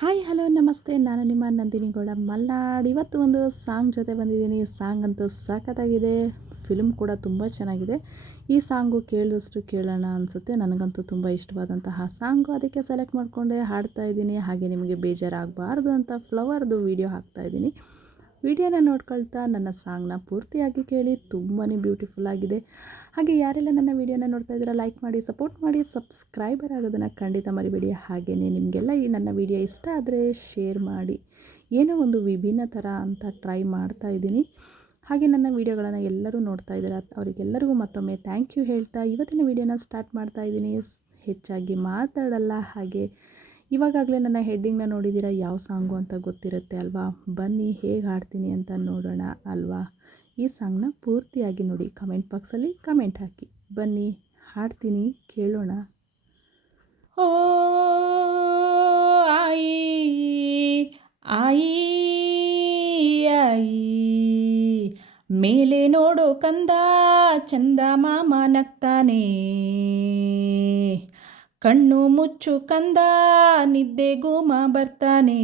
Hi hello ನಮಸ್ತೆ. ನಾನು ನಿಮ್ಮ ನಂದಿನಿ ಗೌಡ ಮಲ್ನಾಡ್. ಇವತ್ತು ಒಂದು ಸಾಂಗ್ ಜೊತೆ ಬಂದಿದ್ದೀನಿ. ಸಾಂಗ್ ಅಂತೂ ಸಖತ್ತಾಗಿದೆ. ಫಿಲ್ಮ್ ಕೂಡ ತುಂಬ ಚೆನ್ನಾಗಿದೆ. ಈ ಸಾಂಗು ಕೇಳಿದಷ್ಟು ಕೇಳೋಣ ಅನಿಸುತ್ತೆ. ನನಗಂತೂ ತುಂಬ ಇಷ್ಟವಾದಂತಹ ಸಾಂಗು, ಅದಕ್ಕೆ ಸೆಲೆಕ್ಟ್ ಮಾಡಿಕೊಂಡೆ ಹಾಡ್ತಾ ಇದ್ದೀನಿ. ಹಾಗೆ ನಿಮಗೆ ಬೇಜಾರಾಗಬಾರ್ದು ಅಂತ ಫ್ಲವರ್ದು ವೀಡಿಯೋ ಹಾಕ್ತಾಯಿದ್ದೀನಿ. ವಿಡಿಯೋನ ನೋಡ್ಕೊಳ್ತಾ ನನ್ನ ಸಾಂಗ್ನ ಪೂರ್ತಿಯಾಗಿ ಕೇಳಿ. ತುಂಬಾ ಬ್ಯೂಟಿಫುಲ್ ಆಗಿದೆ. ಹಾಗೆ ಯಾರೆಲ್ಲ ನನ್ನ ವಿಡಿಯೋನ ನೋಡ್ತಾ ಇದ್ದೀರಾ ಲೈಕ್ ಮಾಡಿ, ಸಪೋರ್ಟ್ ಮಾಡಿ, ಸಬ್ಸ್ಕ್ರೈಬರ್ ಆಗೋದನ್ನು ಖಂಡಿತ ಮರಿಬೇಡಿ. ಹಾಗೆಯೇ ನಿಮಗೆಲ್ಲ ಈ ನನ್ನ ವಿಡಿಯೋ ಇಷ್ಟ ಆದರೆ ಶೇರ್ ಮಾಡಿ. ಏನೋ ಒಂದು ವಿಭಿನ್ನ ಥರ ಅಂತ ಟ್ರೈ ಮಾಡ್ತಾ ಇದ್ದೀನಿ. ಹಾಗೆ ನನ್ನ ವಿಡಿಯೋಗಳನ್ನು ಎಲ್ಲರೂ ನೋಡ್ತಾ ಇದ್ದೀರಾ, ಅವರಿಗೆಲ್ಲರಿಗೂ ಮತ್ತೊಮ್ಮೆ ಥ್ಯಾಂಕ್ ಯು ಹೇಳ್ತಾ ಇವತ್ತಿನ ವಿಡಿಯೋನ ಸ್ಟಾರ್ಟ್ ಮಾಡ್ತಾ ಇದ್ದೀನಿ. ಹೆಚ್ಚಾಗಿ ಮಾತಾಡಲ್ಲ. ಹಾಗೆ ಇವಾಗಲೇ ನನ್ನ ಹೆಡ್ಡಿಂಗ್ನ ನೋಡಿದ್ದೀರಾ, ಯಾವ ಸಾಂಗು ಅಂತ ಗೊತ್ತಿರುತ್ತೆ ಅಲ್ವಾ. ಬನ್ನಿ ಹೇಗೆ ಹಾಡ್ತೀನಿ ಅಂತ ನೋಡೋಣ ಅಲ್ವಾ. ಈ ಸಾಂಗ್ನ ಪೂರ್ತಿಯಾಗಿ ನೋಡಿ, ಕಮೆಂಟ್ ಬಾಕ್ಸಲ್ಲಿ ಕಮೆಂಟ್ ಹಾಕಿ. ಬನ್ನಿ ಹಾಡ್ತೀನಿ, ಕೇಳೋಣ. ಓ ಆಯಿ ಆಯಿ ಆಯಿ, ಮೇಲೆ ನೋಡು ಕಂದ ಚಂದ ಮಾಮ ನಗ್ತಾನೆ, ಕಣ್ಣು ಮುಚ್ಚು ಕಂದ ನಿದ್ದೆ ಗುಮ ಬರ್ತಾನೆ.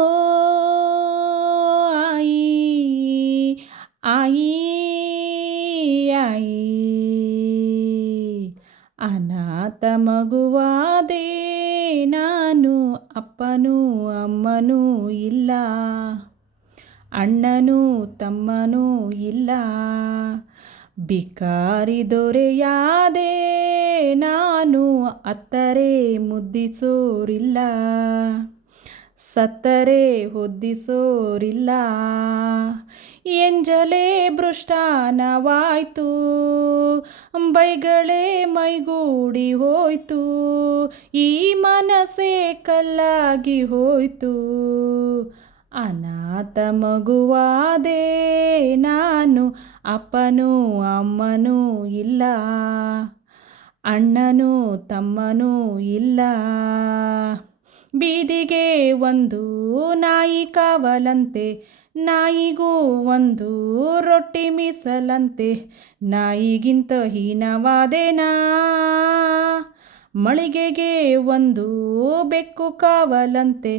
ಓ ಆಯಿ ಆಯಿ ಆಯಿ, ಅನಾಥ ಮಗುವಾದೆ ನಾನು, ಅಪ್ಪನೂ ಅಮ್ಮನೂ ಇಲ್ಲ, ಅಣ್ಣನೂ ತಮ್ಮನೂ ಇಲ್ಲ, ಬಿಕಾರಿ ದೊರೆಯಾದೆ ನಾನು, ಅತ್ತರೆ ಮುದ್ದಿಸೋರಿಲ್ಲ, ಸತ್ತರೆ ಹೊದ್ದಿಸೋರಿಲ್ಲ. ಎಂಜಲೇ ಭೃಷ್ಟಾನವಾಯ್ತು, ಬೈಗಳೇ ಮೈಗೂಡಿ ಹೋಯ್ತು, ಈ ಮನಸ್ಸೇ ಕಲ್ಲಾಗಿ ಹೋಯ್ತು. ಅನಾಥ ಮಗುವಾದೆ ನಾನು, ಅಪ್ಪನೂ ಅಮ್ಮನೂ ಇಲ್ಲ, ಅಣ್ಣನೂ ತಮ್ಮನೂ ಇಲ್ಲ. ಬೀದಿಗೆ ಒಂದು ನಾಯಿ ಕಾವಲಂತೆ, ನಾಯಿಗೂ ಒಂದು ರೊಟ್ಟಿ ಮೀಸಲಂತೆ, ನಾಯಿಗಿಂತ ಹೀನವಾದೆನಾ. ಮಳಿಗೆಗೆ ಒಂದು ಬೆಕ್ಕು ಕಾವಲಂತೆ,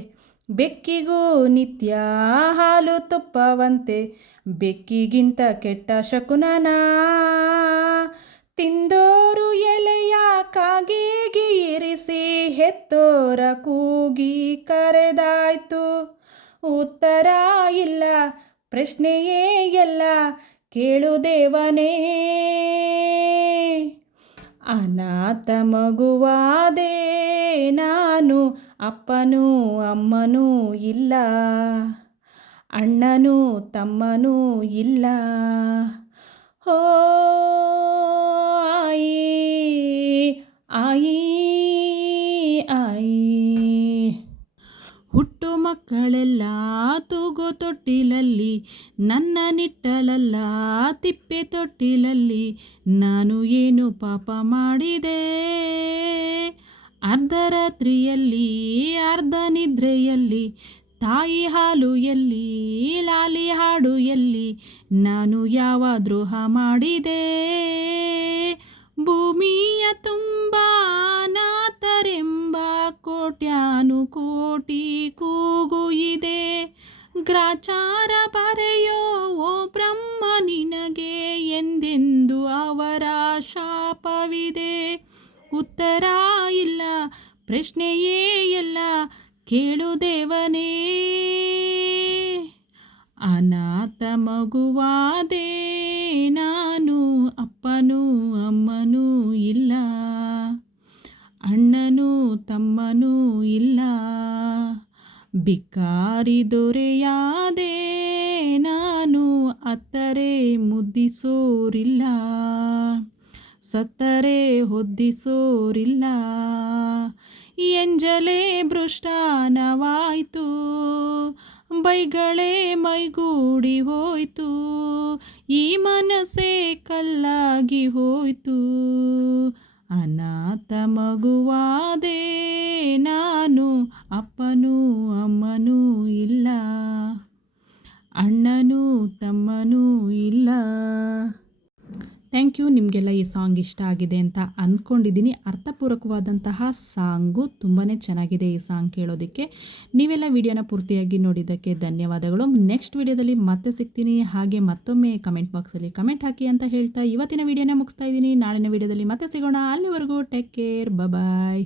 ಬೆಕ್ಕಿಗೂ ನಿತ್ಯ ಹಾಲು ತುಪ್ಪವಂತೆ, ಬೆಕ್ಕಿಗಿಂತ ಕೆಟ್ಟ ಶಕುನನಾ. ತಿಂದೋರು ಎಲೆಯ ಕಾಗೆಗೆ ಇರಿಸಿ, ಹೆತ್ತೋರ ಕೂಗಿ ಕರೆದಾಯ್ತು, ಉತ್ತರ ಇಲ್ಲ ಪ್ರಶ್ನೆಯೇ ಎಲ್ಲ, ಕೇಳು ದೇವನೇ. ಅನಾಥ ಮಗುವಾದೆ ನಾನು, ಅಪ್ಪನೂ ಅಮ್ಮನೂ ಇಲ್ಲ, ಅಣ್ಣನೂ ತಮ್ಮನೂ ಇಲ್ಲ. ಓ ಆಯಿ ಆಯಿ ಆಯಿ, ಹುಟ್ಟು ಮಕ್ಕಳೆಲ್ಲ ತೂಗೋ ತೊಟ್ಟಿಲಲ್ಲಿ, ನನ್ನ ನಿಟ್ಟಲಲ್ಲ ತಿಪ್ಪೆ ತೊಟ್ಟಿಲಲ್ಲಿ, ನಾನು ಏನು ಪಾಪ ಮಾಡಿದೆ. ಅರ್ಧರಾತ್ರಿಯಲ್ಲಿ ಅರ್ಧ ನಿದ್ರೆಯಲ್ಲಿ, ತಾಯಿ ಹಾಲು ಎಲ್ಲಿ ಲಾಲಿ ಹಾಡು ಎಲ್ಲಿ, ನಾನು ಯಾವ ದ್ರೋಹ ಮಾಡಿದೆ. ಭೂಮಿಯ ತುಂಬ ಅನಾಥರೆಂಬ ಕೋಟ್ಯಾನು ಕೋಟಿ ಕೂಗು ಇದೆ, ಗ್ರಾಚಾರ ಬರೆಯೋ ಓ ಬ್ರಹ್ಮ ನಿನಗೆ ಎಂದೆಂದು ಅವರ ಶಾಪವಿದೆ. ಉತ್ತರ ಇಲ್ಲ ಪ್ರಶ್ನೆಯೇ ಎಲ್ಲ, ಕೇಳು ದೇವನೇ. ಅನಾಥ ಮಗುವಾದೆ ನಾನು, ಅಪ್ಪನೂ ಅಮ್ಮನೂ ಇಲ್ಲ, ಅಣ್ಣನೂ ತಮ್ಮನೂ ಇಲ್ಲ, ಬಿಕಾರಿ ದೊರೆಯಾದೆ ನಾನು, ಅತ್ತರೆ ಮುದ್ದಿಸೋರಿಲ್ಲ, ಸತ್ತರೆ ಹೊದ್ದಿಸೋರಿಲ್ಲ. ಎಂಜಲೇ ಭೃಷ್ಟಾನವಾಯ್ತು, ಬೈಗಳೇ ಮೈಗೂಡಿ ಹೋಯ್ತು, ಈ ಮನಸ್ಸೇ ಕಲ್ಲಾಗಿ ಹೋಯ್ತು. ಅನಾಥ ಮಗುವಾದೆ ನಾನು, ಅಪ್ಪನೂ ಅಮ್ಮನೂ ಇಲ್ಲ, ಅಣ್ಣನೂ ತಮ್ಮನೂ ಇಲ್ಲ. Thank you. ನಿಮಗೆ ನಿಮಗೆಲ್ಲ ಈ ಸಾಂಗ್ ಇಷ್ಟ ಆಗಿದೆ ಅಂತ ಅಂದ್ಕೊಂಡಿದ್ದೀನಿ. ಅರ್ಥಪೂರ್ವಕವಾದಂತಹ ಸಾಂಗು ತುಂಬಾ ಚೆನ್ನಾಗಿದೆ ಈ ಸಾಂಗ್ ಕೇಳೋದಕ್ಕೆ. ನೀವೆಲ್ಲ ವಿಡಿಯೋನ ಪೂರ್ತಿಯಾಗಿ ನೋಡಿದ್ದಕ್ಕೆ ಧನ್ಯವಾದಗಳು. ನೆಕ್ಸ್ಟ್ ವಿಡಿಯೋದಲ್ಲಿ ಮತ್ತೆ ಸಿಗ್ತೀನಿ. ಹಾಗೆ ಮತ್ತೊಮ್ಮೆ ಕಮೆಂಟ್ ಬಾಕ್ಸಲ್ಲಿ ಕಮೆಂಟ್ ಹಾಕಿ ಅಂತ ಹೇಳ್ತಾ ಇವತ್ತಿನ ವಿಡಿಯೋನ ಮುಗಿಸ್ತಾ ಇದ್ದೀನಿ. ನಾಳಿನ ವಿಡಿಯೋದಲ್ಲಿ ಮತ್ತೆ ಸಿಗೋಣ. ಅಲ್ಲಿವರೆಗೂ ಟೇಕ್ ಕೇರ್, ಬಾಯ್.